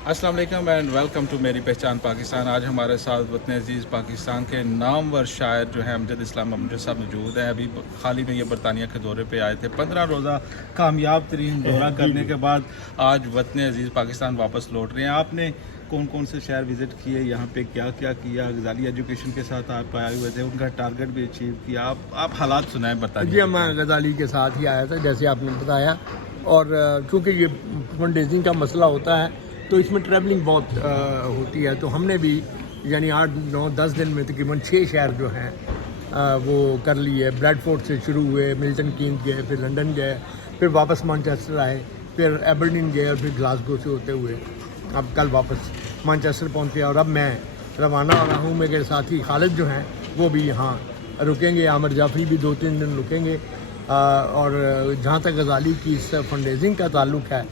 अस्सलाम वालेकुम and welcome to मेरी पहचान पाकिस्तान। आज हमारे साथ वतन अजीज़ पाकिस्तान के नामवर शायर जो हैं अमजद इस्लाम अमजद साहब मौजूद हैं। अभी हाल ही में ये बरतानिया के दौरे पे आए थे। 15 रोज़ा कामयाब तरीन दौरा करने के बाद आज वतन अजीज़ पाकिस्तान वापस लौट रहे हैं। आपने कौन कौन से शहर विज़िट किए, यहाँ पे क्या क्या किया, गजाली एजुकेशन के साथ आप आए हुए थे, उनका टारगेट भी अचीव किया, आप हालात सुनाएं बताइए। जी, मैं गजाली के साथ ही आया था जैसे आपने बताया, और चूँकि ये फंड का मसला होता है तो इसमें ट्रैवलिंग बहुत होती है, तो हमने भी यानी 8, 9, 10 दिन में तकरीबन 6 शहर जो हैं वो कर लिए। ब्रैडफोर्ड से शुरू हुए, मिल्टन कीन्स गए, फिर लंदन गए, फिर वापस मैनचेस्टर आए, फिर एबरडीन गए और फिर ग्लासगो से होते हुए अब कल वापस मैनचेस्टर पहुँचे। और अब मैं रवाना हो रहा हूँ। मेरे साथी खालिद जो हैं वो भी यहाँ रुकेंगे, आमिर जाफरी भी 2-3 दिन रुकेंगे। और जहाँ तक गजाली की इस फंड का ताल्लुक़ है,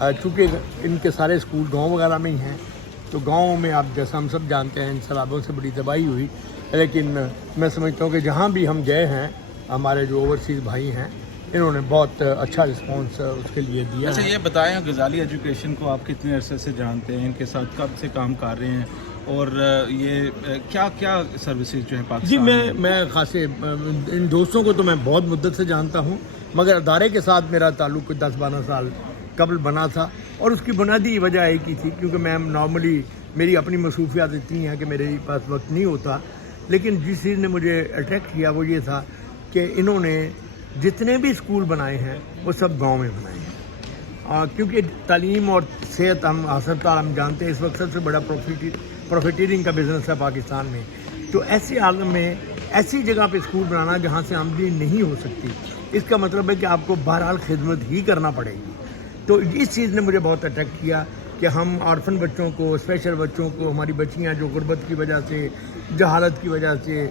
चूँकि इनके सारे स्कूल गांव वगैरह में ही हैं, तो गांव में आप जैसा हम सब जानते हैं इन सैलाबों से बड़ी तबाही हुई, लेकिन मैं समझता हूँ कि जहाँ भी हम गए हैं हमारे जो ओवरसीज़ भाई हैं इन्होंने बहुत अच्छा रिस्पांस उसके लिए दिया। अच्छा, ये बताएं गजाली एजुकेशन को आप कितने अरसे से जानते हैं, इनके साथ कब से काम कर रहे हैं, और ये क्या क्या सर्विसेज जो है जी, मैं खासे इन दोस्तों को तो मैं बहुत मुद्दत से जानता हूँ, मगर अदारे के साथ मेरा ताल्लुक़ 10-12 साल कबल बना था। और उसकी बुनियादी वजह एक ही थी, क्योंकि मैं नॉर्मली मेरी अपनी मसरूफियात इतनी हैं कि मेरे पास वक्त नहीं होता, लेकिन जिस चीज़ ने मुझे अट्रैक्ट किया वो ये था कि इन्होंने जितने भी स्कूल बनाए हैं वो सब गांव में बनाए हैं। क्योंकि तालीम और सेहत हम जानते हैं इस वक्त सबसे बड़ा प्रॉफिटियरिंग का बिज़नेस है पाकिस्तान में। तो ऐसे आलम में ऐसी जगह पे स्कूल बनाना जहाँ से आमदनी नहीं हो सकती, इसका मतलब है कि आपको बहरहाल खिदमत ही करना पड़ेगी। तो इस चीज़ ने मुझे बहुत अट्रैक्ट किया कि हम ऑर्फन बच्चों को, स्पेशल बच्चों को, हमारी बच्चियाँ जो गुर्बत की वजह से, जहालत की वजह से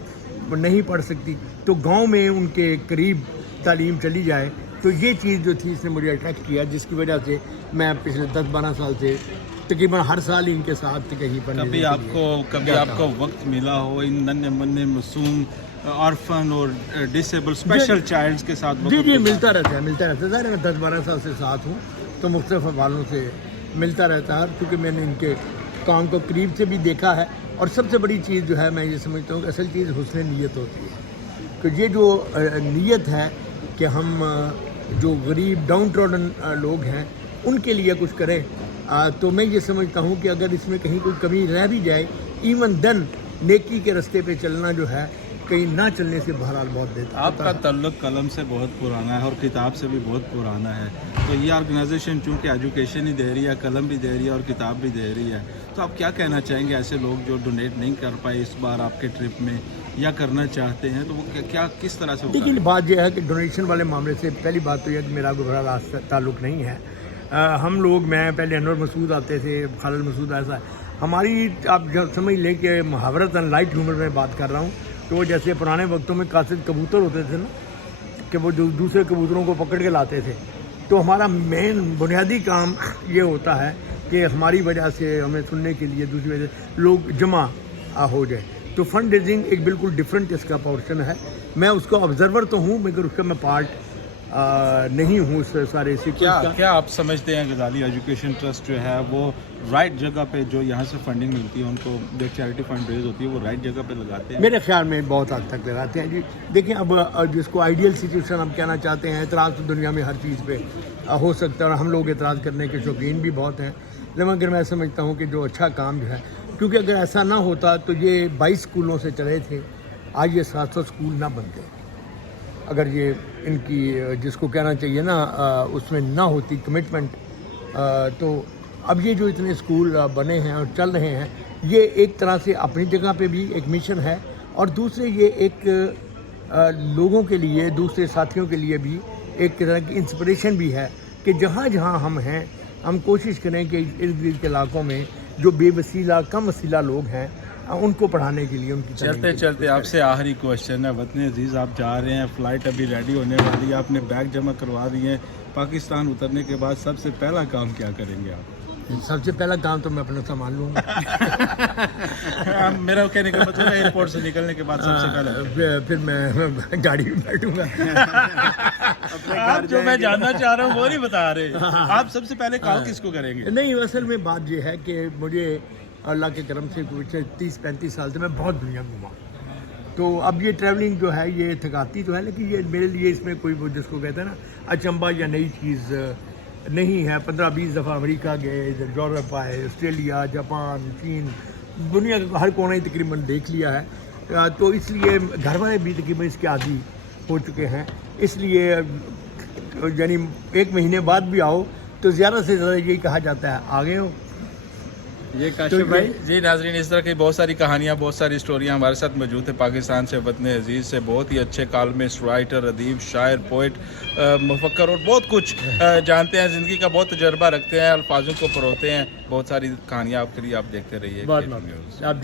नहीं पढ़ सकती, तो गांव में उनके करीब तालीम चली जाए। तो ये चीज़ जो थी इसने मुझे अट्रैक्ट किया, जिसकी वजह से मैं पिछले 10-12 साल से तकरीबन हर साल ही इनके साथ कहीं पर कभी आपको वक्त मिला हो इन नन्हे मुन्ने मासूम ऑर्फन और डिसेबल स्पेशल चाइल्ड्स के साथ? जी, मिलता रहता है। ज़ाहिर है मैं 10-12 साल से साथ हूँ, तो मुख्तलिफ हवालों से मिलता रहता है, क्योंकि मैंने इनके काम को करीब से भी देखा है। और सबसे बड़ी चीज़ जो है मैं ये समझता हूँ कि असल चीज़ हुस्न नीयत होती है। कि ये जो नीयत है कि हम जो गरीब डाउन ट्रॉडन लोग हैं उनके लिए कुछ करें, तो मैं ये समझता हूँ कि अगर इसमें कहीं कोई कमी रह भी जाए, इवन देन नेकी के रास्ते पे चलना जो है कहीं ना चलने से बहरहाल बहुत देता है। आपका ताल्लुक़ कलम से बहुत पुराना है और किताब से भी बहुत पुराना है, तो ये ऑर्गेनाइजेशन चूँकि एजुकेशन ही दे रही है, कलम भी दे रही है और किताब भी दे रही है, तो आप क्या कहना चाहेंगे ऐसे लोग जो डोनेट नहीं कर पाए इस बार आपके ट्रिप में या करना चाहते हैं, तो वो क्या किस तरह से? देखिए, बात यह है कि डोनेशन वाले मामले से पहली बात तो यह कि मेरा कोई बड़ा ताल्लुक़ नहीं है। हम लोग, मैं पहले अनवर मसूद आते थे, खालिद मसूद, ऐसा हमारी आप समझ लें कि मुहावरत लाइट ह्यूमर में बात कर रहा हूँ। तो वो जैसे पुराने वक्तों में कासिद कबूतर होते थे ना, कि वो जो दूसरे कबूतरों को पकड़ के लाते थे, तो हमारा मेन बुनियादी काम ये होता है कि हमारी वजह से हमें सुनने के लिए दूसरी वजह से लोग जमा हो जाए। तो फंड रेजिंग एक बिल्कुल डिफरेंट इसका पोर्शन है। मैं उसका ऑब्जर्वर तो हूँ, मगर उसका मैं पार्ट नहीं हूँ उस सारे से। क्या आप समझते हैं गजाली एजुकेशन ट्रस्ट जो है वो राइट जगह पे, जो यहाँ से फंडिंग मिलती है उनको, जो चैरिटी फंड रेज होती है, वो राइट जगह पे लगाते हैं? मेरे ख्याल में बहुत हद तक लगाते हैं जी। देखिए, अब जिसको आइडियल सिचुएशन हम कहना चाहते हैं, एतराज़ तो दुनिया में हर चीज़ पे हो सकता है और हम लोग एतराज़ करने के शौकीन भी बहुत हैं, लेकिन मैं समझता हूँ कि जो अच्छा काम जो है, क्योंकि अगर ऐसा ना होता तो ये 22 स्कूलों से चले थे, आज ये 700 स्कूल ना बनते अगर ये इनकी जिसको कहना चाहिए ना उसमें ना होती कमिटमेंट। तो अब ये जो इतने स्कूल बने हैं और चल रहे हैं, ये एक तरह से अपनी जगह पे भी एक मिशन है, और दूसरे ये एक लोगों के लिए, दूसरे साथियों के लिए भी एक तरह की इंस्पिरेशन भी है कि जहाँ जहाँ हम हैं हम कोशिश करें कि इर्द गिर्द के इलाकों में जो बेवसीला कम वसीला लोग हैं उनको पढ़ाने के लिए, उनकी चलते आपसे आखिरी क्वेश्चन है। वतन अजीज़ आप जा रहे हैं, फ़्लाइट अभी रेडी होने वाली है, आपने बैग जमा करवा दिए हैं, पाकिस्तान उतरने के बाद सबसे पहला काम क्या करेंगे आप? सबसे पहला काम तो मैं अपना सामान लूँगा। मेरा कहने का मतलब एयरपोर्ट से निकलने के बाद सबसे पहले फिर मैं गाड़ी में बैठूँगा। آپ جو میں جاننا چاہ رہا ہوں وہ نہیں بتا رہے. آپ سب سے پہلے کال کس کو کریں گے؟ نہیں اصل میں بات یہ ہے کہ مجھے اللہ کے کرم سے 30-35 سال سے میں بہت دنیا گھوما. تو اب یہ ٹریولنگ جو ہے یہ تھکاتی تو ہے، لیکن یہ میرے لیے اس میں کوئی وہ جس کو کہتے ہیں نا اچنبھا یا نئی چیز نہیں ہے. 15-20 دفعہ امریکہ گئے، یورپ آئے، آسٹریلیا، جاپان، چین، دنیا کا ہر کونا ہی تقریباً دیکھ لیا ہے. تو اس لیے گھر والے بھی تقریباً اس کے عادی ہو چکے ہیں. اس لیے یعنی 1 مہینے بعد بھی آؤ تو زیادہ سے زیادہ یہی کہا جاتا ہے آ گئے ہو. یہ کاشف بھائی جی. ناظرین اس طرح کی بہت ساری کہانیاں، بہت ساری اسٹوریاں ہمارے ساتھ موجود ہیں پاکستان سے، وطن عزیز سے. بہت ہی اچھے کالمسٹ، رائٹر، ادیب، شاعر، پوئٹ، مفکر اور بہت کچھ جانتے ہیں، زندگی کا بہت تجربہ رکھتے ہیں، الفاظوں کو پروتے ہیں. بہت ساری کہانیاں آپ کے لیے، آپ دیکھتے رہیے. آپ